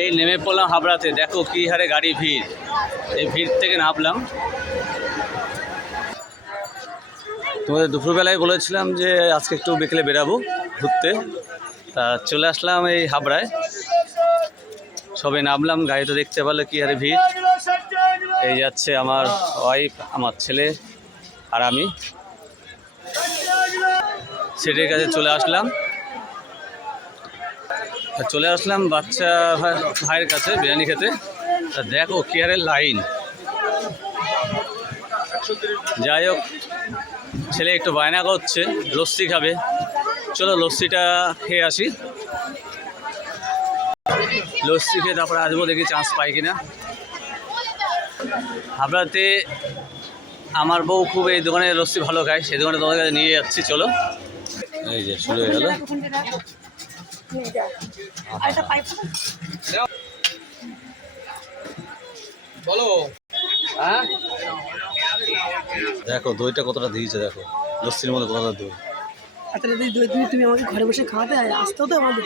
এই নেমে পড়লাম হাবড়াতে। দেখো কী হারে গাড়ি ভিড়। এই ভিড় থেকে নামলাম। তোমাদের দুপুরবেলায় বলেছিলাম যে আজকে একটু বিকেলে বেরাবো ঘুরতে। তা চলে আসলাম এই হাবড়ায়। সবে নামলাম গাড়িতে দেখতে পারলে কী হারে ভিড়। এই যাচ্ছে আমার ওয়াইফ আমার ছেলে আর আমি। সেটির কাছে চলে আসলাম। চলে আসলাম বাচ্চা ভাই- ভাইয়ের কাছে বিরিয়ানি খেতে। তা দেখো কেয়ারের লাইন। যাই হোক, ছেলে একটু বায়না করছে, লস্যি খাবে। চলো লস্যিটা খেয়ে আসি। লস্যি খেয়ে তারপরে আসব দেখি চান্স পাই কিনা। হাবড়াতে আমার বউ খুব এই দোকানে লস্যি ভালো খায়, সেই দোকানে তোমাদের কাছে নিয়ে যাচ্ছি, চলো। এই যে, শুরু হয়ে গেল। দেখো দইটা কতটা দিয়েছে দেখো। লস্যির মধ্যে কতটা দই? আচ্ছা দিদি তুমি আমাকে ঘরে বসে খাওয়াতে আসতেও তো আমাদের।